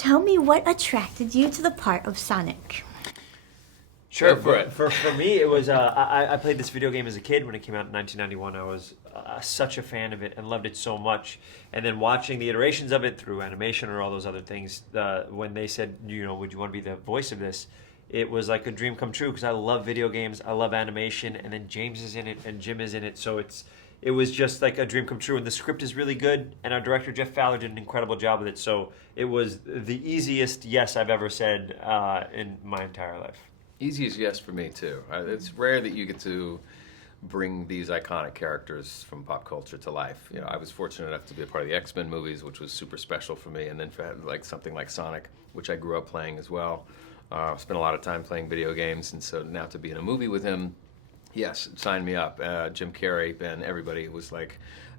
tell me what attracted you to the part of Sonic. Sure. For me, it was I played this video game as a kid when it came out in 1991. I was such a fan of it and loved it so much. And then watching the iterations of it through animation or all those other things, when they said, would you want to be the voice of this? It was like a dream come true because I love video games, I love animation, and then James is in it and Jim is in it. So it was just like a dream come true. And the script is really good, and our director Jeff Fowler did an incredible job with it. So it was the easiest yes I've ever said in my entire life. Easiest yes for me too. It's rare that you get to bring these iconic characters from pop culture to life. I was fortunate enough to be a part of the X-Men movies, which was super special for me, and then for like something like Sonic, which I grew up playing as well. Spent a lot of time playing video games, and so now to be in a movie with him, yes, sign me up. Jim Carrey, Ben, everybody. It was like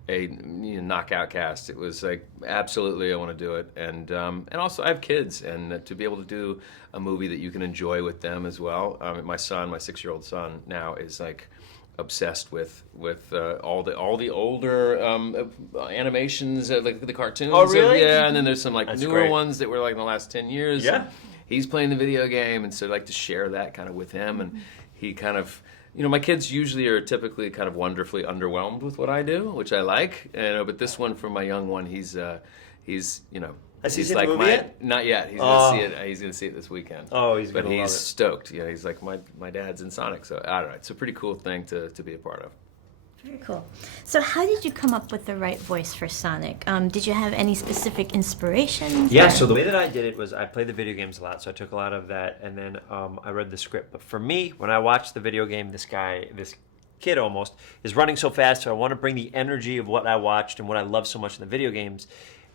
a knockout cast. It was like, absolutely, I want to do it. And also I have kids, and to be able to do a movie that you can enjoy with them as well. My son, my 6-year-old son now, is like obsessed with all the older animations, like the cartoons. Oh, really? Yeah, and then there's some like That's newer great. ones that were like in the last 10 years. Yeah. He's playing the video game, and so I like to share that kind of with him, and he kind of, my kids usually are typically kind of wonderfully underwhelmed with what I do, which I like, but this one for my young one, he's Has he he's seen like the movie yet? Not yet. He's gonna see it. He's gonna see it this weekend. Oh, he's but gonna love he's it. stoked. Yeah, he's like my dad's in Sonic, so I don't know. It's a pretty cool thing to be a part of. Very cool. So how did you come up with the right voice for Sonic? Did you have any specific inspirations? Yeah, or- so the way that I did it was I played the video games a lot, so I took a lot of that, and then I read the script. But for me, when I watched the video game, this kid almost, is running so fast, so I want to bring the energy of what I watched and what I love so much in the video games.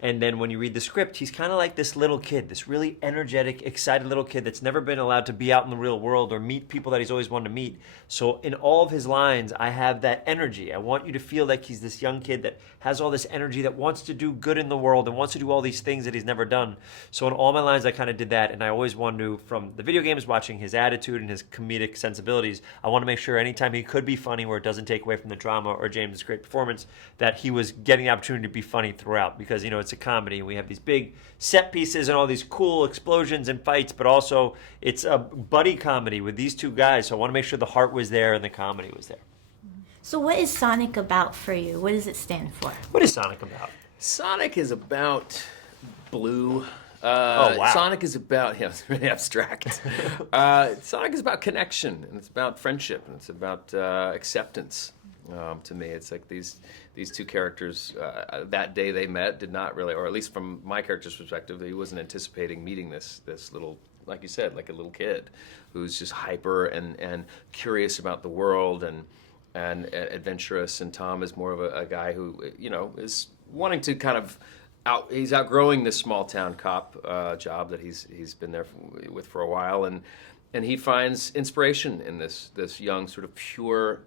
And then when you read the script, he's kind of like this little kid, this really energetic, excited little kid that's never been allowed to be out in the real world or meet people that he's always wanted to meet. So in all of his lines, I have that energy. I want you to feel like he's this young kid that has all this energy, that wants to do good in the world and wants to do all these things that he's never done. So in all my lines, I kind of did that. And I always wanted to, from the video games, watching his attitude and his comedic sensibilities, I want to make sure anytime he could be funny where it doesn't take away from the drama or James' great performance, that he was getting the opportunity to be funny throughout. Because, it's a comedy and we have these big set pieces and all these cool explosions and fights, but also it's a buddy comedy with these two guys. So I want to make sure the heart was there and the comedy was there. So what is Sonic about for you? What does it stand for? What is Sonic about? Sonic is about blue. Oh, wow. Sonic is about, it's really abstract. Sonic is about connection, and it's about friendship, and it's about acceptance. To me, it's like these two characters, that day they met, did not really, or at least from my character's perspective, he wasn't anticipating meeting this little, like you said, like a little kid who's just hyper and curious about the world and adventurous. And Tom is more of a guy who, is wanting to kind of he's outgrowing this small town cop job that he's been there with for a while, and he finds inspiration in this young sort of pure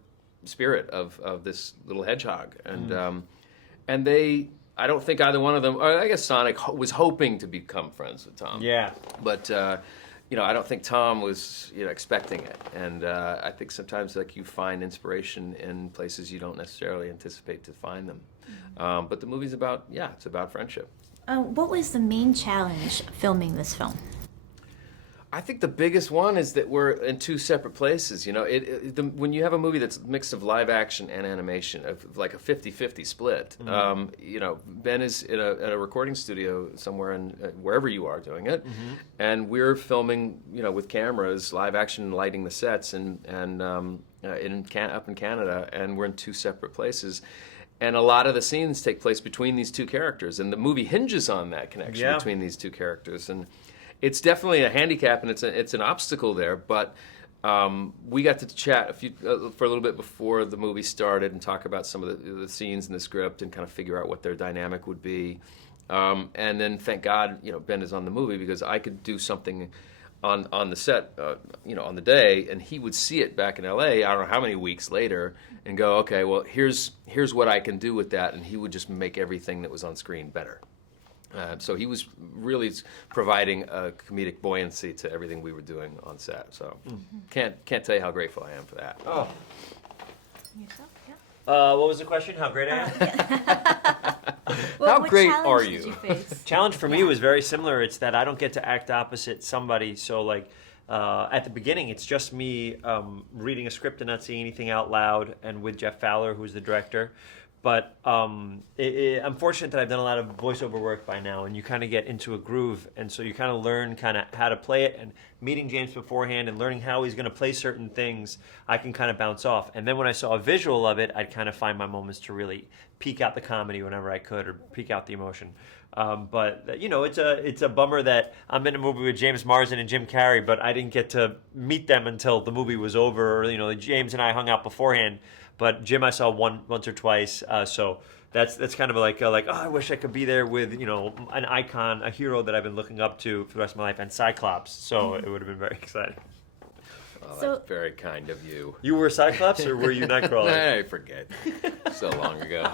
spirit of this little hedgehog, and they, I don't think either one of them, or I guess Sonic was hoping to become friends with Tom. Yeah. But I don't think Tom was expecting it, and I think sometimes like you find inspiration in places you don't necessarily anticipate to find them. But the movie's about it's about friendship. What was the main challenge filming this film? I think the biggest one is that we're in two separate places. When you have a movie that's a mix of live action and animation, of like a 50-50 split, Ben is in a recording studio somewhere in wherever you are doing it, and we're filming, with cameras, live action, lighting the sets, and up in Canada, and we're in two separate places. And a lot of the scenes take place between these two characters, and the movie hinges on that connection between these two characters. And it's definitely a handicap, and it's an obstacle there. But we got to chat for a little bit before the movie started and talk about some of the scenes in the script and kind of figure out what their dynamic would be. And then, thank God, Ben is on the movie, because I could do something on the set, on the day, and he would see it back in L.A. I don't know how many weeks later, and go, okay, well, here's what I can do with that, and he would just make everything that was on screen better. So he was really providing a comedic buoyancy to everything we were doing on set. So can't tell you how grateful I am for that. Oh. Yourself? Yeah. What was the question? How great I am? What what great challenge are did you? you face? Challenge for me Yeah. was very similar. It's that I don't get to act opposite somebody. So like at the beginning, it's just me reading a script and not seeing anything out loud, and with Jeff Fowler, who's the director. But I'm fortunate that I've done a lot of voiceover work by now, and you kind of get into a groove, and so you kind of learn kind of how to play it. And meeting James beforehand and learning how he's going to play certain things, I can kind of bounce off. And then when I saw a visual of it, I'd kind of find my moments to really peek out the comedy whenever I could, or peek out the emotion. But you know, it's a bummer that I'm in a movie with James Marsden and Jim Carrey, but I didn't get to meet them until the movie was over. Or, you know, James and I hung out beforehand. But Jim, I saw once or twice, so that's kind of like oh, I wish I could be there with, you know, an icon, a hero that I've been looking up to for the rest of my life, and Cyclops. So it would have been very exciting. Oh, So- that's very kind of you. You were Cyclops, or were you Nightcrawler? I forget. So long ago.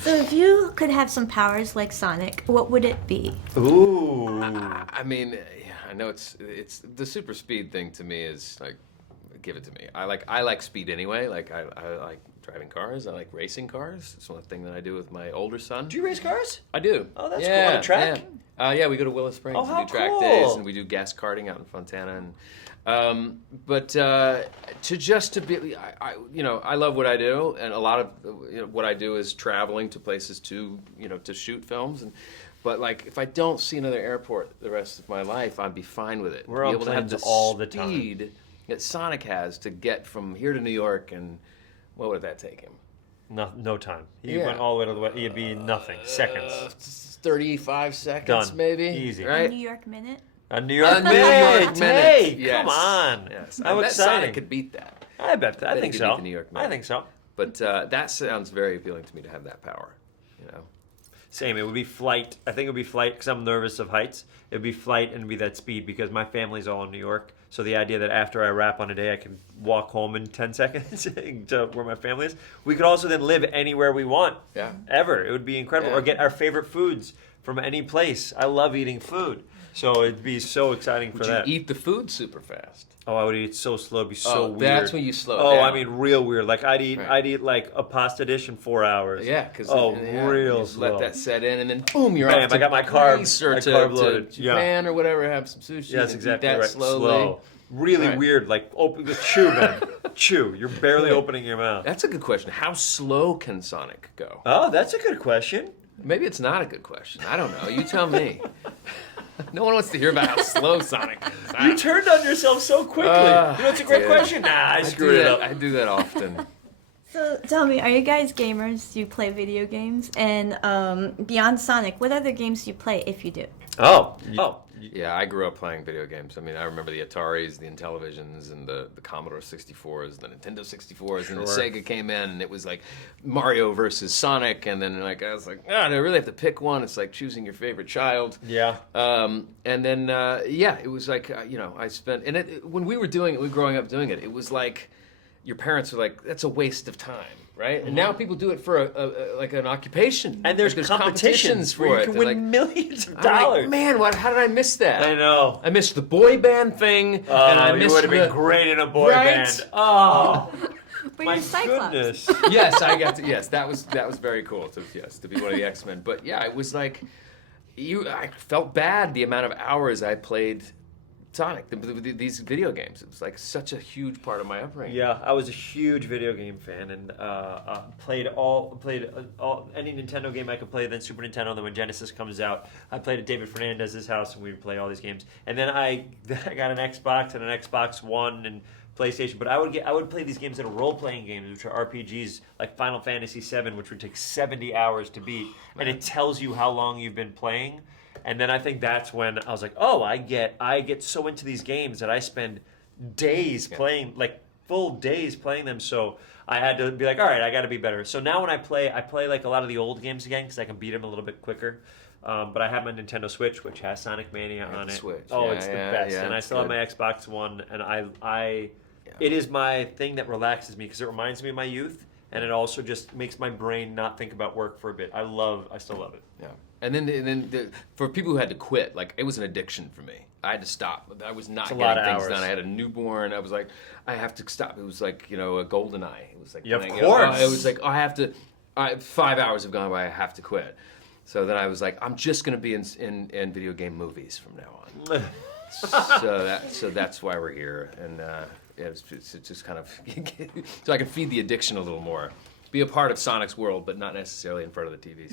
So if you could have some powers like Sonic, what would it be? Ooh. I mean, yeah, I know it's the super speed thing to me is like, give it to me. I like speed anyway. Like I like driving cars. I like racing cars. It's one thing that I do with my older son. Do you race cars? I do. Oh, that's yeah, cool. On a track? Yeah, we go to Willow Springs Oh, and how do track cool. days, and we do gas karting out in Fontana. And to be, I love what I do, and a lot of what I do is traveling to places to shoot films. But like, if I don't see another airport the rest of my life, I'd be fine with it. We're to on be able to have planes the all the time. speed that Sonic has to get from here to New York, and what would that take him? No time. He Yeah. went all the way to the way. He'd be nothing. Seconds. 35 seconds, Done. maybe. Easy. Right? New York Minute? A New York A New minute. York minute. Hey, Yes. come on. Yes. How I bet exciting. Sonic could beat that. I bet. I bet he think could so. beat the New York I Minute. think so. But that sounds very appealing to me to have that power. You know. Same. It would be flight. I think it would be flight because I'm nervous of heights. It would be flight and be that speed because my family's all in New York. So the idea that after I wrap on a day, I can walk home in 10 seconds to where my family is. We could also then live anywhere we want. Yeah. Ever. It would be incredible. Yeah. Or get our favorite foods from any place. I love eating food. So it'd be so exciting for Would you that. eat the food super fast? Oh, I would eat so slow. It'd be so Oh, weird. that's when you slow it Oh, down. I mean, real weird. Like I'd eat Right. like a pasta dish in 4 hours. Yeah, because real just slow. let that set in, and then boom, you're Bam, off to I got my carb- Greece or my to, carb to loaded. Yeah. Japan or whatever. Have some sushi. Yes, and exactly eat that right. slowly. Slow. Really Right. weird. Like open chew, man. Chew. You're barely opening your mouth. That's a good question. How slow can Sonic go? Oh, that's a good question. Maybe it's not a good question. I don't know. You tell me. No one wants to hear about how slow Sonic is. You turned on yourself so quickly. You know, it's a great yeah. question. Nah, I screwed it up. I do that often. So tell me, are you guys gamers? Do you play video games? And beyond Sonic, what other games do you play if you do? Oh. Yeah, I grew up playing video games. I mean, I remember the Ataris, the Intellivisions, and the Commodore 64s, the Nintendo 64s, and the Sure. Sega came in, and it was like Mario versus Sonic, and then like I was like, do I really have to pick one? It's like choosing your favorite child. Yeah. And then it was like I spent when we were doing it, we were growing up doing it. It was like your parents were like, that's a waste of time. Right, and now people do it for like an occupation, And there's Like, competitions where you can They're win like, millions of I'm like, dollars. man, how did I miss that? I know. I missed the boy band thing, and I you missed would have been the- great in a boy Right? band. Oh, But my you're Cyclops. goodness. Yes, I got to. Yes, that was very cool to be one of the X-Men. But yeah, it was like I felt bad the amount of hours I played Sonic, these video games. It was like such a huge part of my upbringing. Yeah, I was a huge video game fan and played any Nintendo game I could play. Then Super Nintendo. And then when Genesis comes out, I played at David Fernandez's house and we would play all these games. And then I got an Xbox and an Xbox One and PlayStation. But I would play these games that are role-playing games, which are RPGs like Final Fantasy VII, which would take 70 hours to beat, and it tells you how long you've been playing. And then I think that's when I was like, oh, I get so into these games that I spend days playing, like full days playing them. So I had to be like, all right, I got to be better. So now when I play like a lot of the old games again because I can beat them a little bit quicker. But I have my Nintendo Switch, which has Sonic Mania on it. Switch. Oh, Yeah, it's the yeah, best. yeah, And I it's still have good. my Xbox One, and it is my thing that relaxes me because it reminds me of my youth. And it also just makes my brain not think about work for a bit. I still love it. Yeah. And then for people who had to quit, like it was an addiction for me. I had to stop. I was not It's a lot getting of things hours. done. I had a newborn. I was like, I have to stop. It was like a golden eye. It was like Yeah, of playing, course. it was like I have to. 5 hours have gone by, I have to quit. So then I was like, I'm just going to be in video game movies from now on. so that's why we're here, and it's just kind of so I can feed the addiction a little more, be a part of Sonic's world, but not necessarily in front of the TVs.